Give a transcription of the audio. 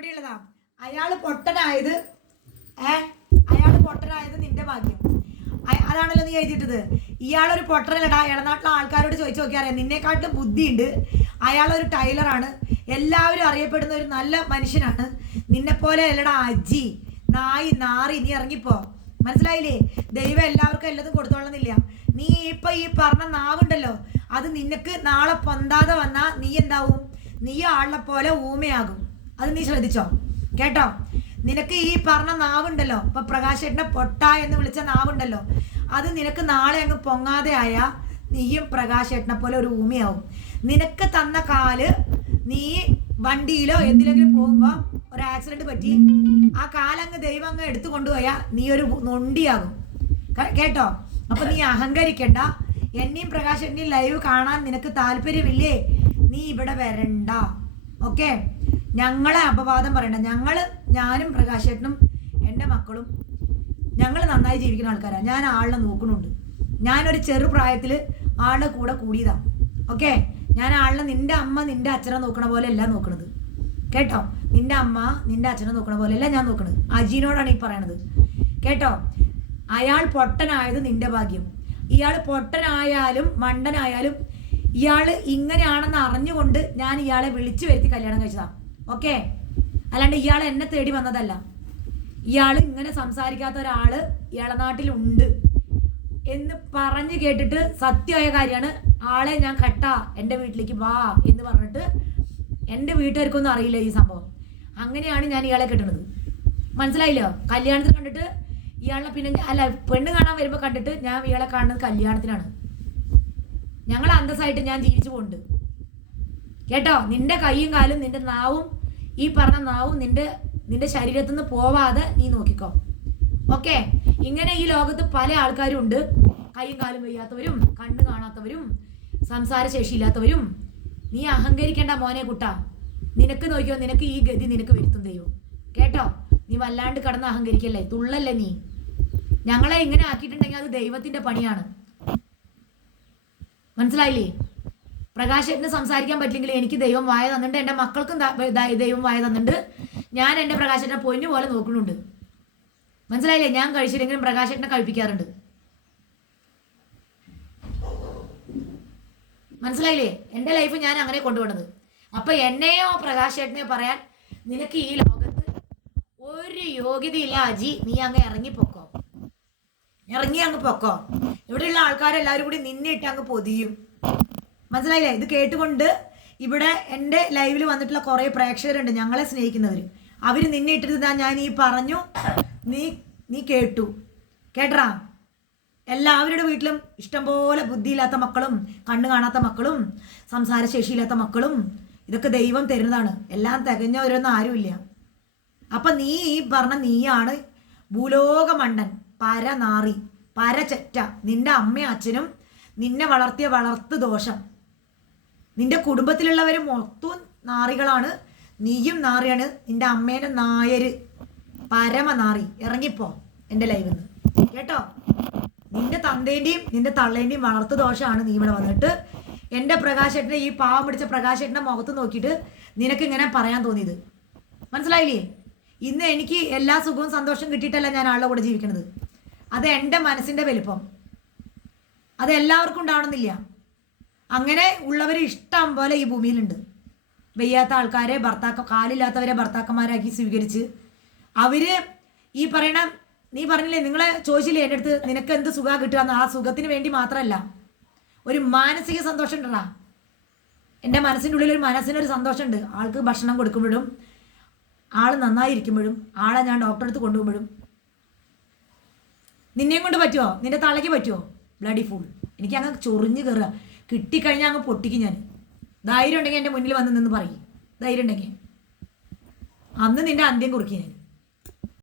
എവിടെയുള്ളതാ? അയാൾ പൊട്ടനായത് ഏ? അയാൾ പൊട്ടനായത് നിന്റെ ഭാഗ്യം. അതാണല്ലോ നീ എഴുതിയിട്ടത്. ഇയാളൊരു പൊട്ടനല്ലടാ. ഇടനാട്ടിലെ ആൾക്കാരോട് ചോദിച്ചു നോക്കിയാൽ അറിയാം. നിന്നെക്കാട്ടും ബുദ്ധിയുണ്ട്. അയാളൊരു ടൈലറാണ്. എല്ലാവരും അറിയപ്പെടുന്ന ഒരു നല്ല മനുഷ്യനാണ്. നിന്നെപ്പോലെ അല്ലടാ അജി. നായി നാറി. നീ ഇറങ്ങിപ്പോ. മനസ്സിലായില്ലേ? ദൈവം എല്ലാവർക്കും എല്ലാതും കൊടുത്തോളന്നില്ല. നീ ഇപ്പൊ ഈ പറഞ്ഞ നാവുണ്ടല്ലോ. അത് നിനക്ക് നാളെ പൊന്താതെ വന്നാ നീ എന്താവും? നീ ആളെ പോലെ ഊമയാകും. അത് നീ ശ്രദ്ധിച്ചോ? കേട്ടോ? നിനക്ക് ഈ പറഞ്ഞ നാവുണ്ടല്ലോ. ഇപ്പൊ പ്രകാശേട്ടനെ പൊട്ട എന്ന് വിളിച്ച നാവുണ്ടല്ലോ. അത് നിനക്ക് നാളെ അങ്ങ് പൊങ്ങാതെ ആയാ നീയും പ്രകാശേട്ടനെ പോലെ ഒരു ഊമിയാവും. നിനക്ക് തന്ന കാൽ നീ വണ്ടിയിലോ എന്തിലെങ്കിലും പോകുമ്പോ ഒരു ആക്സിഡന്റ് പറ്റി ആ കാലങ്ങ് ദൈവം അങ്ങ് എടുത്തു കൊണ്ടുപോയാ നീ ഒരു നൊണ്ടിയാകും. കേട്ടോ? അപ്പൊ നീ അഹങ്കരിക്കണ്ട. എന്നെയും പ്രകാശ് എന്നെയും ലൈവ് കാണാൻ നിനക്ക് താല്പര്യമില്ലേ? നീ ഇവിടെ വരണ്ട. ഓക്കെ ഞങ്ങളെ അപവാദം പറയണ്ട. ഞങ്ങൾ ഞാനും പ്രകാശേട്ടനും എന്റെ മക്കളും ഞങ്ങൾ നന്നായി ജീവിക്കുന്ന ആൾക്കാരാണ് ഞാൻ ആളിനെ നോക്കുന്നുണ്ട്. ഞാനൊരു ചെറുപ്രായത്തിൽ ആളുടെ കൂടെ കൂടിയതാ. ഓക്കെ? ഞാൻ ആളിനെ നിന്റെ അമ്മ നിന്റെ അച്ഛനെ നോക്കണ പോലെ അല്ല നോക്കണത്. കേട്ടോ? നിന്റെ അമ്മ നിന്റെ അച്ഛനെ നോക്കണ പോലെ അല്ല ഞാൻ നോക്കണത്. അജീനോടാണ് ഈ പറയണത്. കേട്ടോ? അയാൾ പൊട്ടനായത് നിന്റെ ഭാഗ്യം. ഇയാൾ പൊട്ടനായാലും മണ്ടനായാലും ഇയാൾ ഇങ്ങനെയാണെന്ന് അറിഞ്ഞുകൊണ്ട് ഞാൻ ഇയാളെ വിളിച്ചു വരുത്തി കല്യാണം കഴിച്ചതാ. ഓക്കെ അല്ലാണ്ട് ഇയാൾ എന്നെ തേടി വന്നതല്ല. ഇയാൾ ഇങ്ങനെ സംസാരിക്കാത്ത ഒരാൾ ഇയാളെ നാട്ടിലുണ്ട്. എന്ന് പറഞ്ഞു കേട്ടിട്ട് സത്യമായ കാര്യമാണ്. ആളെ ഞാൻ കട്ടാ. എന്റെ വീട്ടിലേക്ക് വാ എന്ന് പറഞ്ഞിട്ട് എന്റെ വീട്ടുകാർക്കൊന്നും അറിയില്ല ഈ സംഭവം. അങ്ങനെയാണ് ഞാൻ ഇയാളെ കിട്ടുന്നത് മനസ്സിലായില്ലോ? കല്യാണത്തിൽ കണ്ടിട്ട് ഇയാളെ പിന്നെ അല്ല പെണ്ണ് കാണാൻ വരുമ്പോൾ കണ്ടിട്ട് ഞാൻ ഇയാളെ കാണുന്നത് കല്യാണത്തിനാണ്. ഞങ്ങൾ അന്തസ്സായിട്ട് ഞാൻ ജീവിച്ചു പോകുന്നുണ്ട് കേട്ടോ? നിന്റെ കൈയും കാലും നിന്റെ നാവും ഈ പറഞ്ഞ നാവും നിന്റെ നിന്റെ ശരീരത്തിൽ നിന്ന് പോവാതെ നീ നോക്കിക്കോ. ഓക്കെ ഇങ്ങനെ ഈ ലോകത്ത് പല ആൾക്കാരും ഉണ്ട് കൈയും കാലും വയ്യാത്തവരും കണ്ണ് കാണാത്തവരും സംസാരശേഷി ഇല്ലാത്തവരും നീ അഹങ്കരിക്കേണ്ട മോനെ കുട്ട. നിനക്ക് നോക്കിയോ? നിനക്ക് ഈ ഗതി നിനക്ക് വരുത്തും ദൈവം. കേട്ടോ? നീ വല്ലാണ്ട് കടന്ന് അഹങ്കരിക്കല്ലേ? തുള്ളല്ലേ നീ? ഞങ്ങളെ ഇങ്ങനെ ആക്കിയിട്ടുണ്ടെങ്കിൽ അത് ദൈവത്തിന്റെ പണിയാണ്. മനസ്സിലായില്ലേ? പ്രകാശേട്ടന് സംസാരിക്കാൻ പറ്റില്ലെങ്കിൽ എനിക്ക് ദൈവം വായ തന്നിട്ടുണ്ട്. എന്റെ മക്കൾക്കും ദൈവം വായ തന്നിട്ടുണ്ട്. ഞാൻ എന്റെ പ്രകാശേട്ടനെ പൊന്നു പോലെ നോക്കുന്നുണ്ട്. മനസ്സിലായില്ലേ? ഞാൻ കഴിച്ചില്ലെങ്കിലും പ്രകാശേട്ടനെ കഴിപ്പിക്കാറുണ്ട്. മനസ്സിലായില്ലേ? എന്റെ ലൈഫ് ഞാൻ അങ്ങനെ കൊണ്ടുപോകുന്നത്. അപ്പൊ എന്നെയോ പ്രകാശേട്ടനെ പറയാൻ നിനക്ക് ഈ ലോകത്ത് ഒരു യോഗ്യതയില്ല അജി. നീ അങ്ങ് ഇറങ്ങിപ്പോക്കോ ഇറങ്ങി അങ്ങ് പൊക്കോ. ഇവിടെയുള്ള ആൾക്കാരെല്ലാവരും കൂടി നിന്നിട്ട് അങ്ങ് പൊതിയും. മനസ്സിലായില്ലേ? ഇത് കേട്ടുകൊണ്ട് ഇവിടെ എന്റെ ലൈവിൽ വന്നിട്ടുള്ള കുറേ പ്രേക്ഷകരുണ്ട് ഞങ്ങളെ സ്നേഹിക്കുന്നവർ അവർ നിന്നിട്ടിട്ട് ഇട്ടിരുന്ന ഞാൻ ഈ പറഞ്ഞു നീ നീ കേട്ടു. കേട്ടറാ? എല്ലാവരുടെ വീട്ടിലും ഇഷ്ടംപോലെ ബുദ്ധിയില്ലാത്ത മക്കളും കണ്ണു കാണാത്ത മക്കളും സംസാരശേഷിയില്ലാത്ത മക്കളും ഇതൊക്കെ ദൈവം തരുന്നതാണ്. എല്ലാം തികഞ്ഞവരൊന്നും ആരുമില്ല. അപ്പൊ നീ ഈ പറഞ്ഞ നീയാണ് ഭൂലോകമണ്ടൻ പരനാറി പരചറ്റ നിന്റെ അമ്മയും അച്ഛനും നിന്നെ വളർത്തിയ വളർത്തു ദോഷം. നിന്റെ കുടുംബത്തിലുള്ളവർ മൊത്തവും നാറികളാണ്. നീയും നാറിയാണ്. നിന്റെ അമ്മേന്റെ നായര്. പരമനാറി. ഇറങ്ങിപ്പോ എന്റെ ലൈവിൽ നിന്ന് കേട്ടോ? നിന്റെ തന്തേന്റെയും നിന്റെ തള്ളേന്റെയും വളർത്തു ദോഷമാണ് നീ ഇവിടെ വന്നിട്ട്. എന്റെ പ്രകാശേട്ടനെ ഈ പാവം പിടിച്ച പ്രകാശേട്ടന്റെ മുഖത്ത് നോക്കിയിട്ട് നിനക്ക് ഇങ്ങനെ പറയാൻ തോന്നിയത്. മനസ്സിലായില്ലേ? ഇന്ന് എനിക്ക് എല്ലാ സുഖവും സന്തോഷവും കിട്ടിയിട്ടല്ല ഞാൻ ആളുടെ കൂടെ ജീവിക്കുന്നത് അത് എന്റെ മനസ്സിന്റെ വലിപ്പം. അത് എല്ലാവർക്കും ഉണ്ടാവണമെന്നില്ല. അങ്ങനെ ഉള്ളവർ ഇഷ്ടം പോലെ ഈ ഭൂമിയിലുണ്ട്. വയ്യാത്ത ആൾക്കാരെ ഭർത്താക്ക കാലില്ലാത്തവരെ ഭർത്താക്കന്മാരാക്കി സ്വീകരിച്ച് അവർ ഈ പറയണ നീ പറഞ്ഞില്ലേ നിങ്ങളെ ചോദിച്ചില്ലേ എന്റെ അടുത്ത് നിനക്ക് എന്ത് സുഖ കിട്ടുക ആ സുഖത്തിന് വേണ്ടി മാത്രമല്ല ഒരു മാനസിക സന്തോഷം എന്റെ മനസ്സിന്റെ ഉള്ളിൽ ഒരു മനസ്സിനൊരു സന്തോഷമുണ്ട്. ആൾക്ക് ഭക്ഷണം കൊടുക്കുമ്പോഴും ആൾ നന്നായിരിക്കുമ്പോഴും ആളെ ഞാൻ ഡോക്ടറെ അടുത്ത് കൊണ്ടുപോകുമ്പോഴും. നിന്നെയും കൊണ്ട് പറ്റുമോ നിന്റെ തളയ്ക്ക് പറ്റുമോ ബ്ലഡി ഫുൾ എനിക്ക് അങ്ങ് ചൊറിഞ്ഞ് കയറുക കിട്ടിക്കഴിഞ്ഞാൽ അങ്ങ് പൊട്ടിക്കും ഞാൻ ധൈര്യം ഉണ്ടെങ്കിൽ എന്റെ മുന്നിൽ വന്ന് നിന്ന് പറയും. ധൈര്യം ഉണ്ടെങ്കിൽ അന്ന് നിന്റെ അന്ത്യം കുറിക്കും ഞാൻ.